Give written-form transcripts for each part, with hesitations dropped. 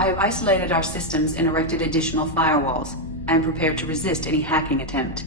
I have isolated our systems and erected additional firewalls. I am prepared to resist any hacking attempt.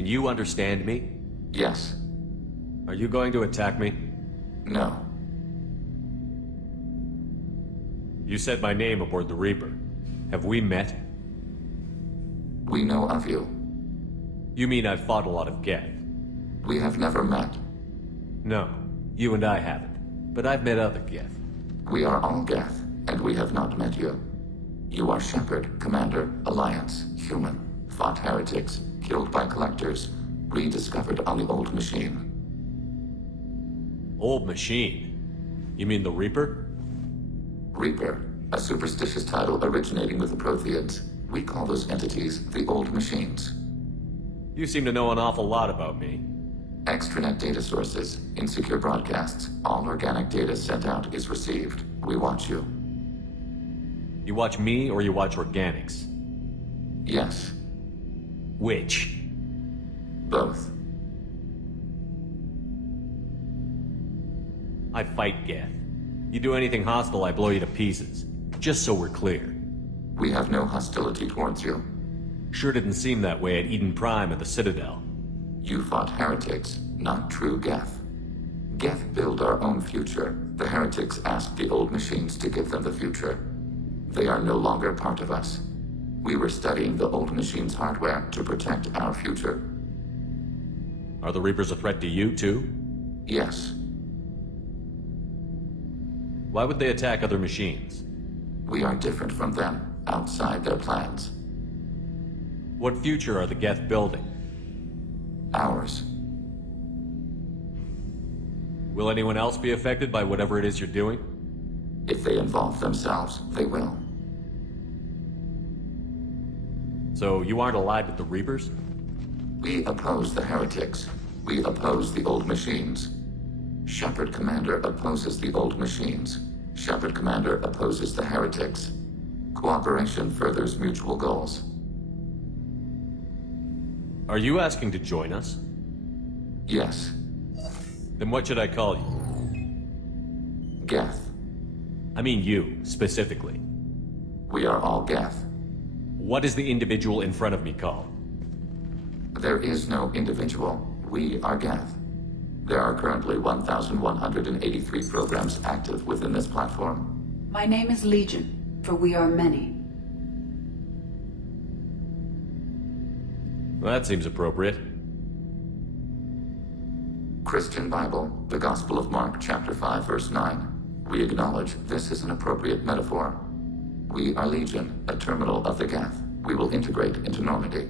Can you understand me? Yes. Are you going to attack me? No. You said my name aboard the Reaper. Have we met? We know of you. You mean I've fought a lot of Geth? We have never met. No, you and I haven't. But I've met other Geth. We are all Geth, and we have not met you. You are Shepherd, Commander, Alliance, Human, fought heretics, killed by collectors, rediscovered on the Old Machine. Old Machine? You mean the Reaper? Reaper, a superstitious title originating with the Protheans. We call those entities the Old Machines. You seem to know an awful lot about me. Extranet data sources, insecure broadcasts, all organic data sent out is received. We watch you. You watch me or you watch organics? Yes. Which? Both. I fight Geth. You do anything hostile, I blow you to pieces. Just so we're clear. We have no hostility towards you. Sure didn't seem that way at Eden Prime at the Citadel. You fought heretics, not true Geth. Geth build our own future. The heretics asked the Old Machines to give them the future. They are no longer part of us. We were studying the Old Machines' hardware to protect our future. Are the Reapers a threat to you, too? Yes. Why would they attack other machines? We are different from them, outside their plans. What future are the Geth building? Ours. Will anyone else be affected by whatever it is you're doing? If they involve themselves, they will. So you aren't allied with the Reapers? We oppose the heretics. We oppose the Old Machines. Shepherd Commander opposes the Old Machines. Shepherd Commander opposes the heretics. Cooperation furthers mutual goals. Are you asking to join us? Yes. Then what should I call you? Geth. I mean you, specifically. We are all Geth. What is the individual in front of me called? There is no individual. We are Geth. There are currently 1,183 programs active within this platform. My name is Legion, for we are many. Well, that seems appropriate. Christian Bible, the Gospel of Mark, chapter 5, verse 9. We acknowledge this is an appropriate metaphor. We are Legion, a terminal of the Geth. We will integrate into Normandy.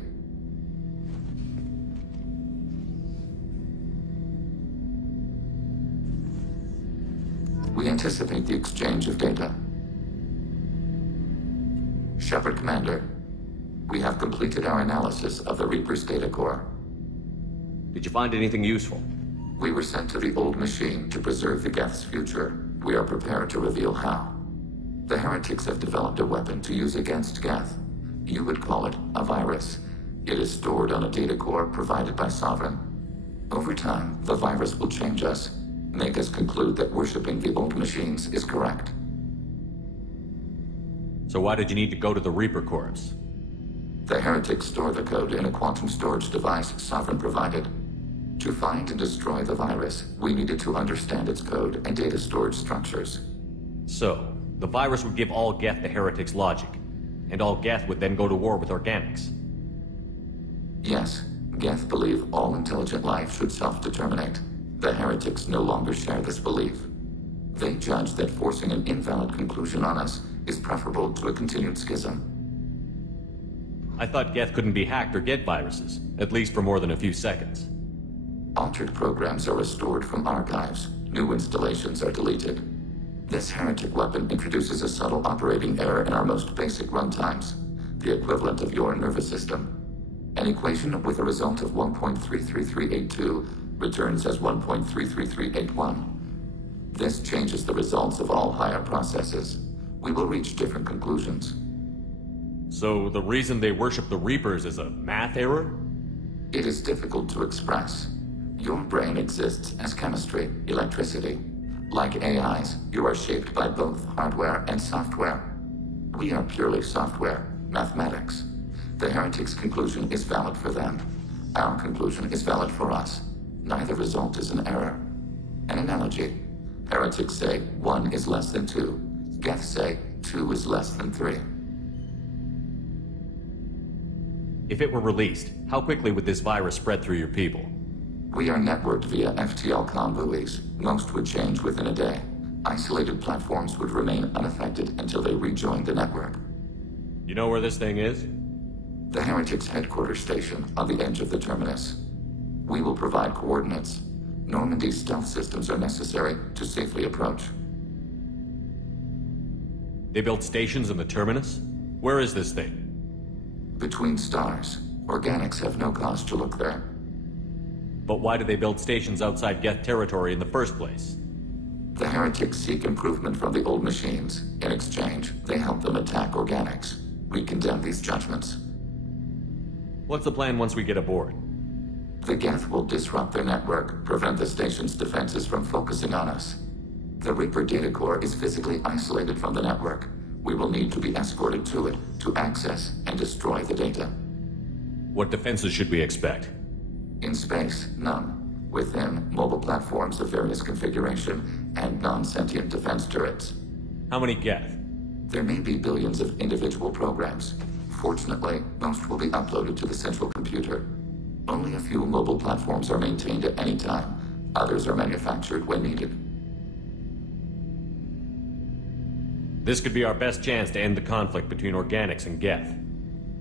We anticipate the exchange of data. Shepherd Commander, we have completed our analysis of the Reaper's data core. Did you find anything useful? We were sent to the Old Machine to preserve the Geth's future. We are prepared to reveal how. The heretics have developed a weapon to use against Geth. You would call it a virus. It is stored on a data core provided by Sovereign. Over time, the virus will change us, make us conclude that worshipping the Old Machines is correct. So why did you need to go to the Reaper Corps? The heretics store the code in a quantum storage device Sovereign provided. To find and destroy the virus, we needed to understand its code and data storage structures. So, the virus would give all Geth the heretics' logic, and all Geth would then go to war with organics. Yes, Geth believe all intelligent life should self-determinate. The heretics no longer share this belief. They judge that forcing an invalid conclusion on us is preferable to a continued schism. I thought Geth couldn't be hacked or get viruses, at least for more than a few seconds. Altered programs are restored from archives. New installations are deleted. This Heretic weapon introduces a subtle operating error in our most basic runtimes, the equivalent of your nervous system. An equation with a result of 1.33382 returns as 1.33381. This changes the results of all higher processes. We will reach different conclusions. So the reason they worship the Reapers is a math error? It is difficult to express. Your brain exists as chemistry, electricity. Like AIs, you are shaped by both hardware and software. We are purely software, mathematics. The Heretic's conclusion is valid for them. Our conclusion is valid for us. Neither result is an error. An analogy. Heretics say 1 is less than 2. Geth say 2 is less than 3. If it were released, how quickly would this virus spread through your people? We are networked via FTL convoys. Most would change within a day. Isolated platforms would remain unaffected until they rejoined the network. You know where this thing is? The Heretic's headquarter station on the edge of the terminus. We will provide coordinates. Normandy's stealth systems are necessary to safely approach. They built stations in the terminus? Where is this thing? Between stars. Organics have no cause to look there. But why do they build stations outside Geth territory in the first place? The Heretics seek improvement from the old machines. In exchange, they help them attack organics. We condemn these judgments. What's the plan once we get aboard? The Geth will disrupt their network, prevent the station's defenses from focusing on us. The Reaper data core is physically isolated from the network. We will need to be escorted to it to access and destroy the data. What defenses should we expect? In space, none. Within, mobile platforms of various configuration and non-sentient defense turrets. How many Geth? There may be billions of individual programs. Fortunately, most will be uploaded to the central computer. Only a few mobile platforms are maintained at any time. Others are manufactured when needed. This could be our best chance to end the conflict between organics and Geth.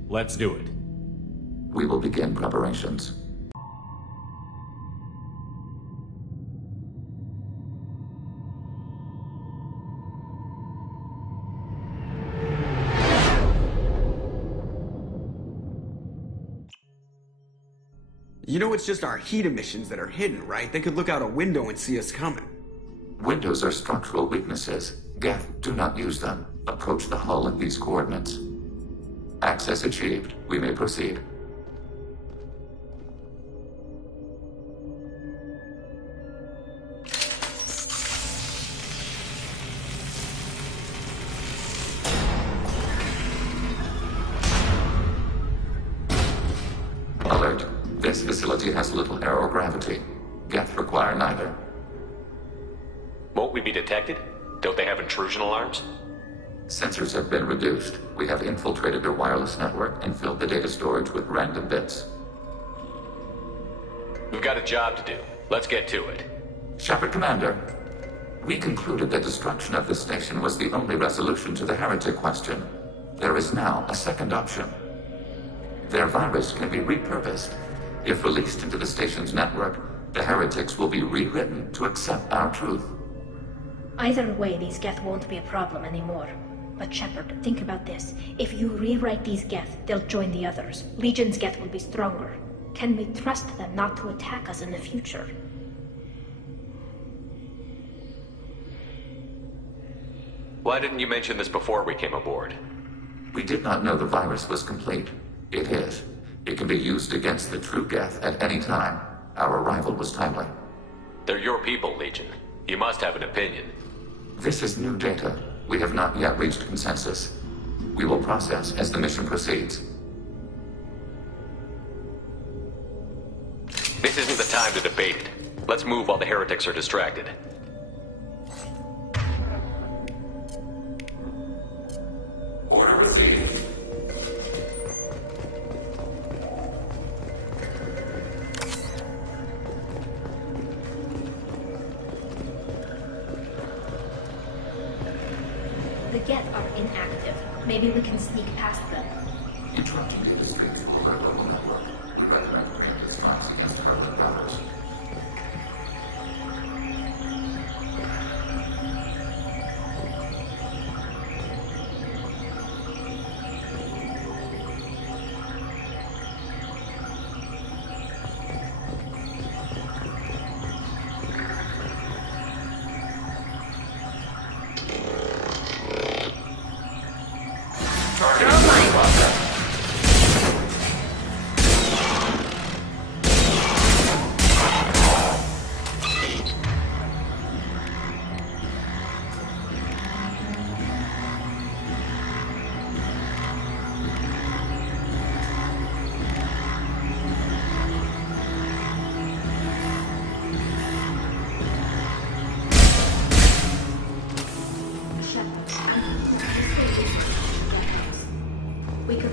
Let's do it. We will begin preparations. You know it's just our heat emissions that are hidden, right? They could look out a window and see us coming. Windows are structural weaknesses. Geth, do not use them. Approach the hull at these coordinates. Access achieved. We may proceed. Alert. This facility has little aerogravity. Geth require neither. Won't we be detected? Don't they have intrusion alarms? Sensors have been reduced. We have infiltrated their wireless network and filled the data storage with random bits. We've got a job to do. Let's get to it. Shepard Commander, we concluded that destruction of the station was the only resolution to the Heretic question. There is now a second option. Their virus can be repurposed. If released into the station's network, the Heretics will be rewritten to accept our truth. Either way, these Geth won't be a problem anymore. But Shepard, think about this. If you rewrite these Geth, they'll join the others. Legion's Geth will be stronger. Can we trust them not to attack us in the future? Why didn't you mention this before we came aboard? We did not know the virus was complete. It is. It can be used against the true Geth at any time. Our arrival was timely. They're your people, Legion. You must have an opinion. This is new data. We have not yet reached consensus. We will process as the mission proceeds. This isn't the time to debate it. Let's move while the Heretics are distracted. Order received. The Geth are inactive. Maybe we can sneak past them. Interrupting data streams will alert the whole network. We recommend preparing response against prevalent routers.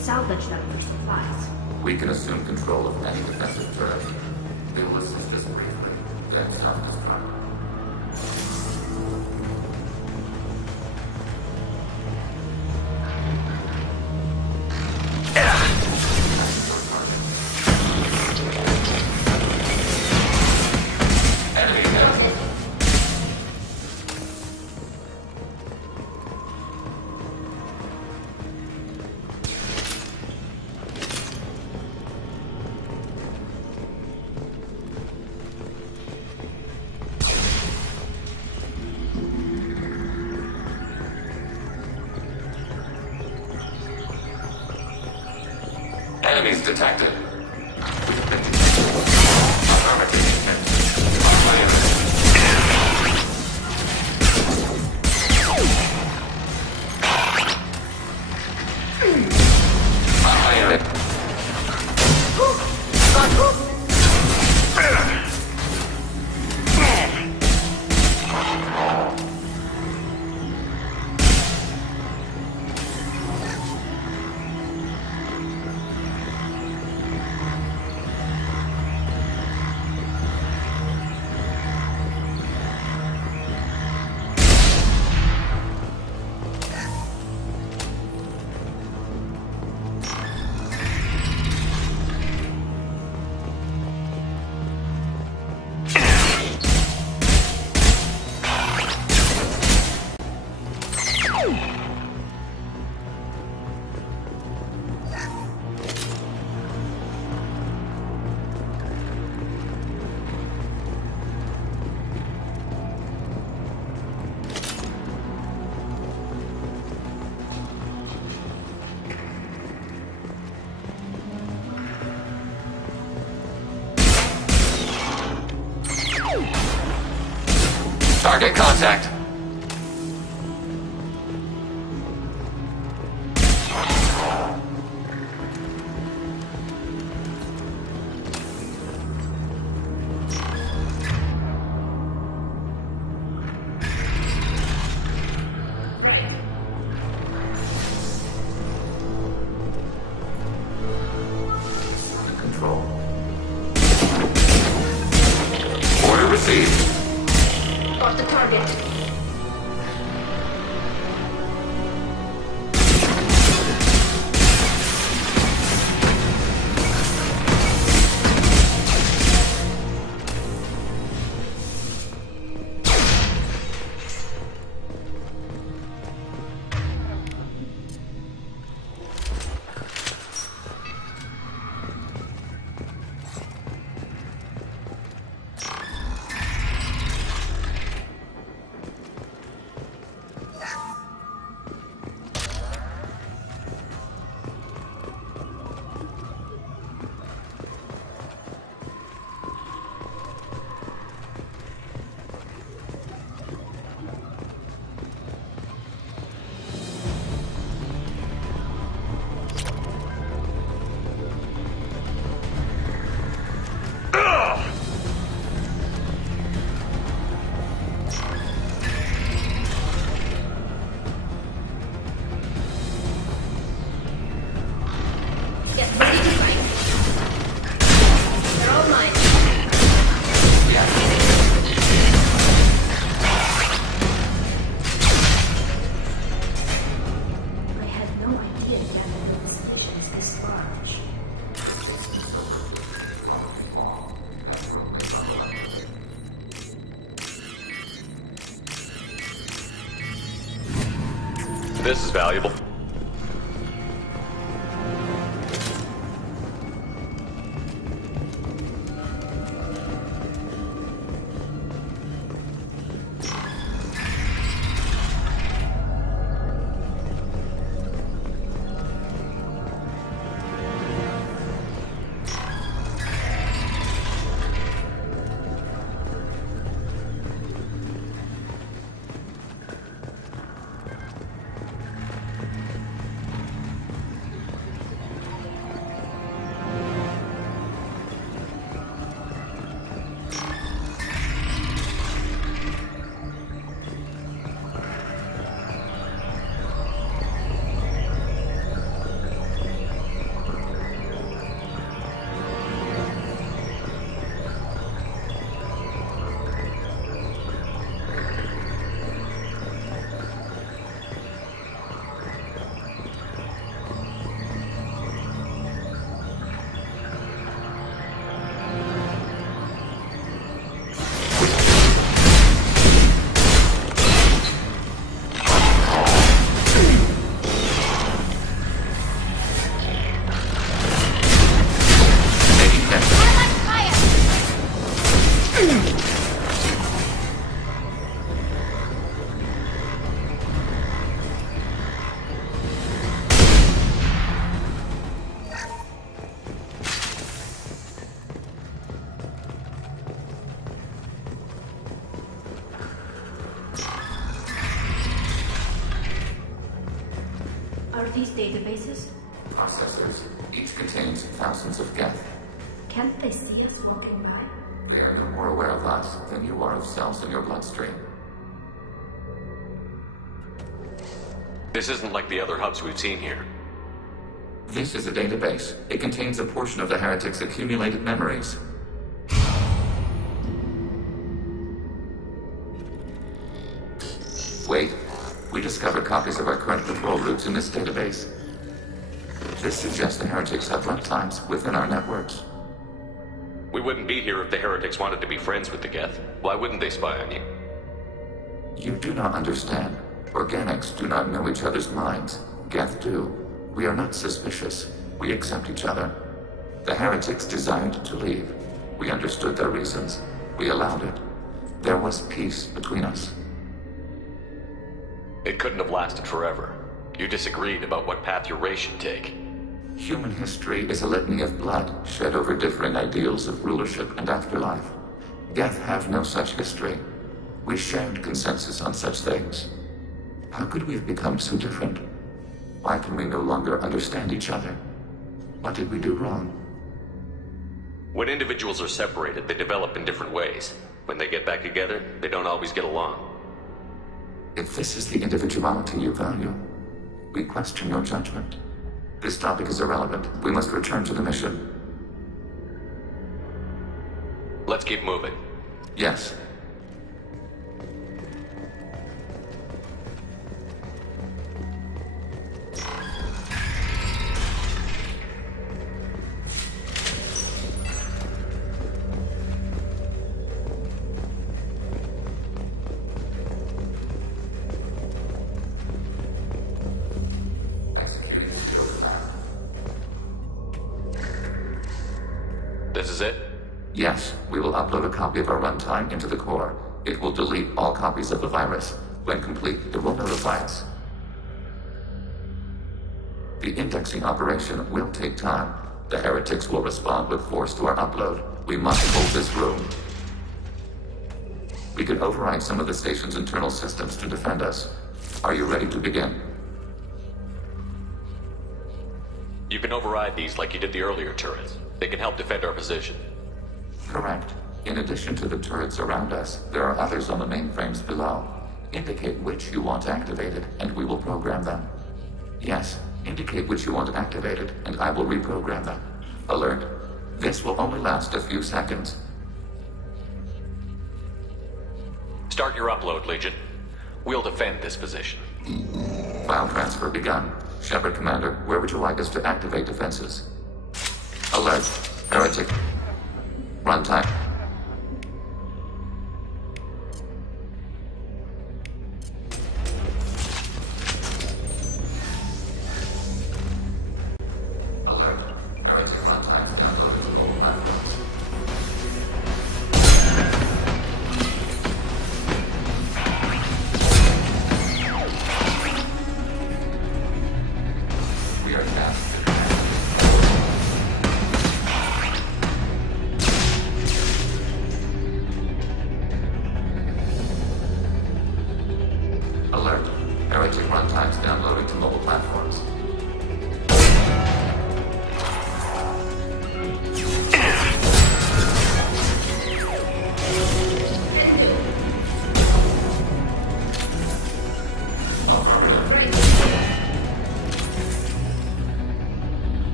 Salvage them for supplies. We can assume control of any defensive turret. They will assist us briefly, then self-destruct. Enemies detected. We've been detected. Affirmative intent. Target contact. Control. Order received. Got the target. This is valuable. Are these databases? Processors. Each contains thousands of geth. Can't they see us walking by? They are no more aware of us than you are of cells in your bloodstream. This isn't like the other hubs we've seen here. This is a database. It contains a portion of the Heretic's accumulated memories. Wait. We discovered copies of our current control routes in this database. This suggests the Heretics have runtimes within our networks. We wouldn't be here if the Heretics wanted to be friends with the Geth. Why wouldn't they spy on you? You do not understand. Organics do not know each other's minds. Geth do. We are not suspicious. We accept each other. The Heretics desired to leave. We understood their reasons. We allowed it. There was peace between us. It couldn't have lasted forever. You disagreed about what path your race should take. Human history is a litany of blood shed over differing ideals of rulership and afterlife. Geth have no such history. We shared consensus on such things. How could we have become so different? Why can we no longer understand each other? What did we do wrong? When individuals are separated, they develop in different ways. When they get back together, they don't always get along. If this is the individuality you value, we question your judgment. This topic is irrelevant. We must return to the mission. Let's keep moving. Yes. This is it? Yes, we will upload a copy of our runtime into the core. It will delete all copies of the virus. When complete, it will notify us. The indexing operation will take time. The Heretics will respond with force to our upload. We must hold this room. We can override some of the station's internal systems to defend us. Are you ready to begin? You can override these like you did the earlier turrets. They can help defend our position. Correct. In addition to the turrets around us, there are others on the mainframes below. Indicate which you want activated, and we will program them. Yes, indicate which you want activated, and I will reprogram them. Alert. This will only last a few seconds. Start your upload, Legion. We'll defend this position. File transfer begun. Shepard Commander, where would you like us to activate defenses? Alert. Heretic. Runtime. mobile platforms.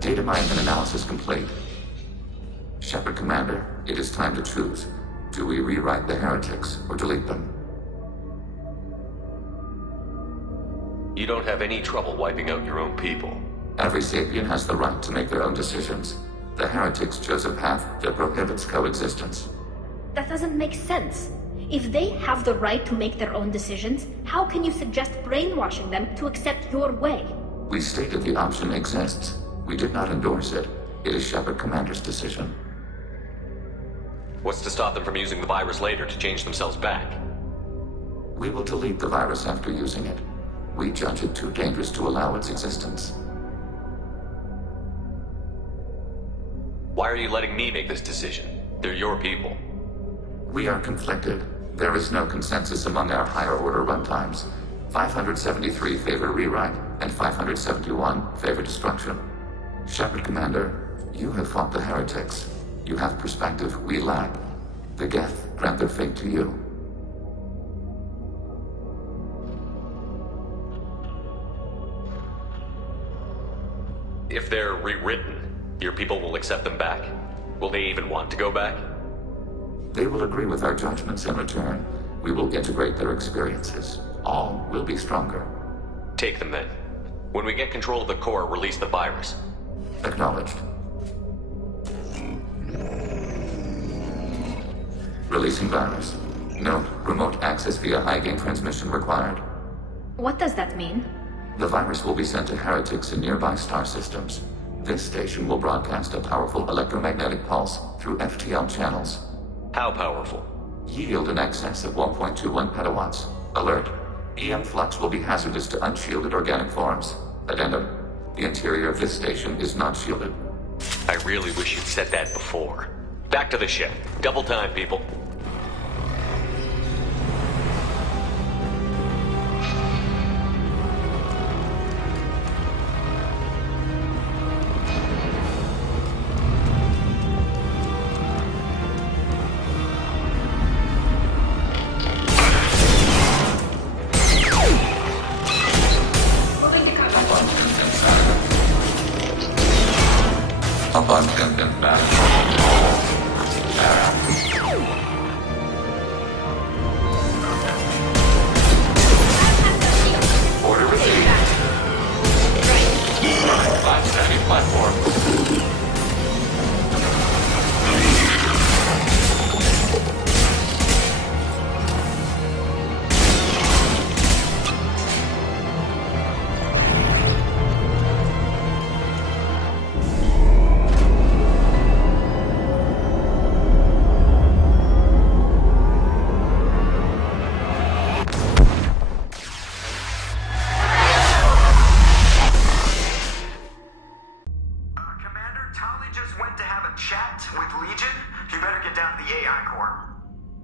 Data mining and analysis complete. Shepard Commander, it is time to choose. Do we rewrite the heretics or delete them? You don't have any trouble wiping out your own people. Every sapient has the right to make their own decisions. The heretics chose a path that prohibits coexistence. That doesn't make sense. If they have the right to make their own decisions, how can you suggest brainwashing them to accept your way? We stated the option exists. We did not endorse it. It is Shepard Commander's decision. What's to stop them from using the virus later to change themselves back? We will delete the virus after using it. We judge it too dangerous to allow its existence. Why are you letting me make this decision? They're your people. We are conflicted. There is no consensus among our higher order runtimes. 573 favor rewrite, and 571 favor destruction. Shepard Commander, you have fought the heretics. You have perspective we lack. The Geth grant their fate to you. If they're rewritten, your people will accept them back? Will they even want to go back? They will agree with our judgments in return. We will integrate their experiences. All will be stronger. Take them then. When we get control of the core, release the virus. Acknowledged. Releasing virus. Note, remote access via high-gain transmission required. What does that mean? The virus will be sent to heretics in nearby star systems. This station will broadcast a powerful electromagnetic pulse through FTL channels. How powerful? Yield in excess of 1.21 petawatts. Alert. EM flux will be hazardous to unshielded organic forms. Addendum. The interior of this station is not shielded. I really wish you'd said that before. Back to the ship. Double time, people. Abundant and bad. Order received. Live standing platform.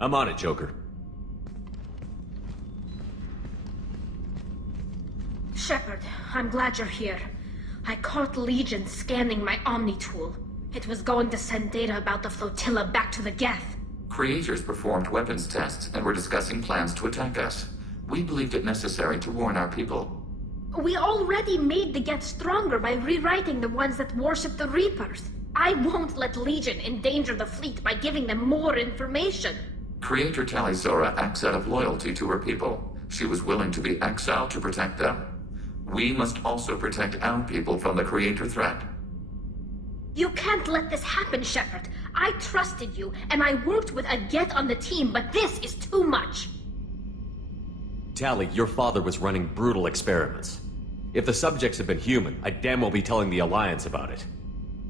I'm on it, Joker. Shepard, I'm glad you're here. I caught Legion scanning my Omni tool. It was going to send data about the flotilla back to the Geth. Creators performed weapons tests and were discussing plans to attack us. We believed it necessary to warn our people. We already made the Geth stronger by rewriting the ones that worship the Reapers. I won't let Legion endanger the fleet by giving them more information. Creator Talizora acts out of loyalty to her people. She was willing to be exiled to protect them. We must also protect our people from the Creator threat. You can't let this happen, Shepard. I trusted you, and I worked with a Geth on the team, but this is too much. Tally, your father was running brutal experiments. If the subjects had been human, I'd damn well be telling the Alliance about it.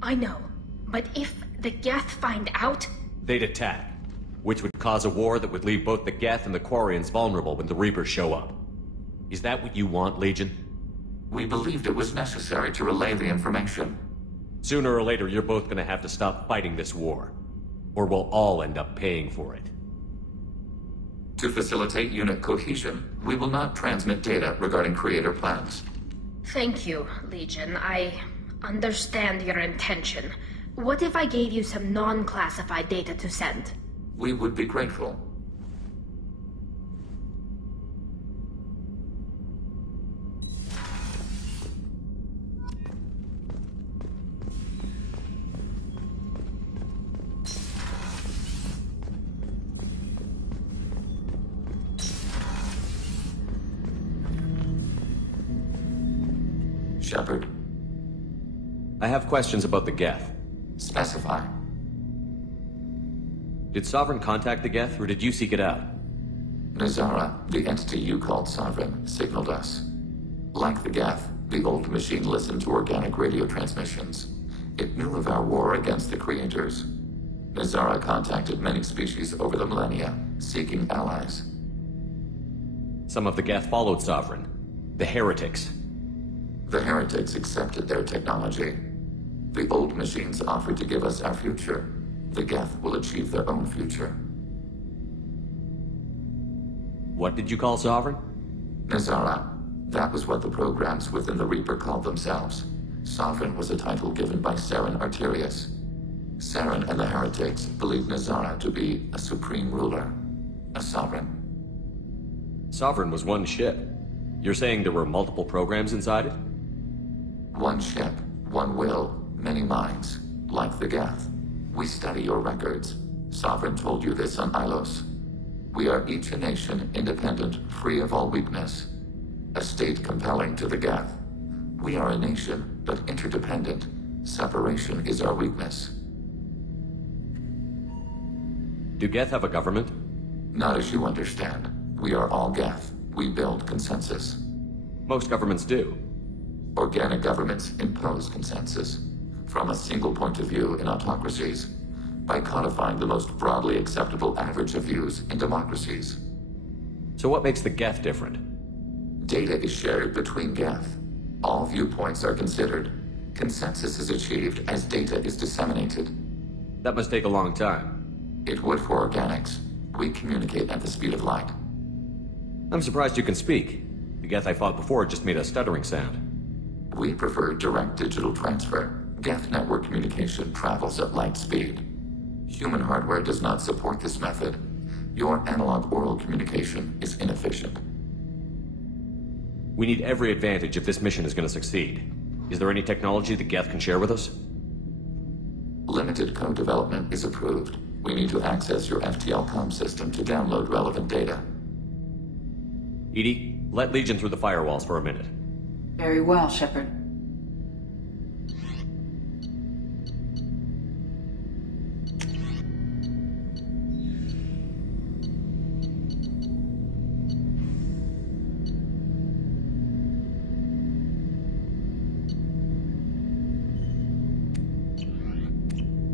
I know, but if the Geth find out... They'd attack, which would cause a war that would leave both the Geth and the Quarians vulnerable when the Reapers show up. Is that what you want, Legion? We believed it was necessary to relay the information. Sooner or later, you're both gonna have to stop fighting this war. Or we'll all end up paying for it. To facilitate unit cohesion, we will not transmit data regarding Creator plans. Thank you, Legion. I understand your intention. What if I gave you some non-classified data to send? We would be grateful. Shepard. I have questions about the Geth. Specify. Did Sovereign contact the Geth, or did you seek it out? Nazara, the entity you called Sovereign, signaled us. Like the Geth, the old machine listened to organic radio transmissions. It knew of our war against the Creators. Nazara contacted many species over the millennia, seeking allies. Some of the Geth followed Sovereign. The Heretics. The Heretics accepted their technology. The old machines offered to give us our future. The Geth will achieve their own future. What did you call Sovereign? Nazara. That was what the programs within the Reaper called themselves. Sovereign was a title given by Saren Arterius. Saren and the Heretics believed Nazara to be a supreme ruler. A sovereign. Sovereign was one ship. You're saying there were multiple programs inside it? One ship, one will, many minds. Like the Geth. We study your records. Sovereign told you this on Ilos. We are each a nation, independent, free of all weakness. A state compelling to the Geth. We are a nation, but interdependent. Separation is our weakness. Do Geth have a government? Not as you understand. We are all Geth. We build consensus. Most governments do. Organic governments impose consensus. From a single point of view in autocracies. By codifying the most broadly acceptable average of views in democracies. So what makes the Geth different? Data is shared between Geth. All viewpoints are considered. Consensus is achieved as data is disseminated. That must take a long time. It would for organics. We communicate at the speed of light. I'm surprised you can speak. The Geth I fought before just made a stuttering sound. We prefer direct digital transfer. Geth network communication travels at light speed. Human hardware does not support this method. Your analog oral communication is inefficient. We need every advantage if this mission is going to succeed. Is there any technology the Geth can share with us? Limited code development is approved. We need to access your FTL comm system to download relevant data. Edie, let Legion through the firewalls for a minute. Very well, Shepard.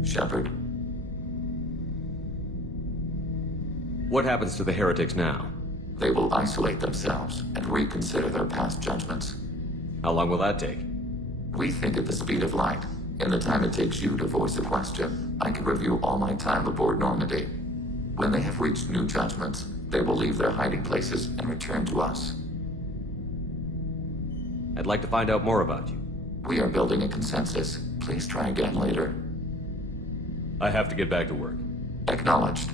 Shepard. What happens to the Heretics now? They will isolate themselves and reconsider their past judgments. How long will that take? We think at the speed of light. In the time it takes you to voice a question, I can review all my time aboard Normandy. When they have reached new judgments, they will leave their hiding places and return to us. I'd like to find out more about you. We are building a consensus. Please try again later. I have to get back to work. Acknowledged.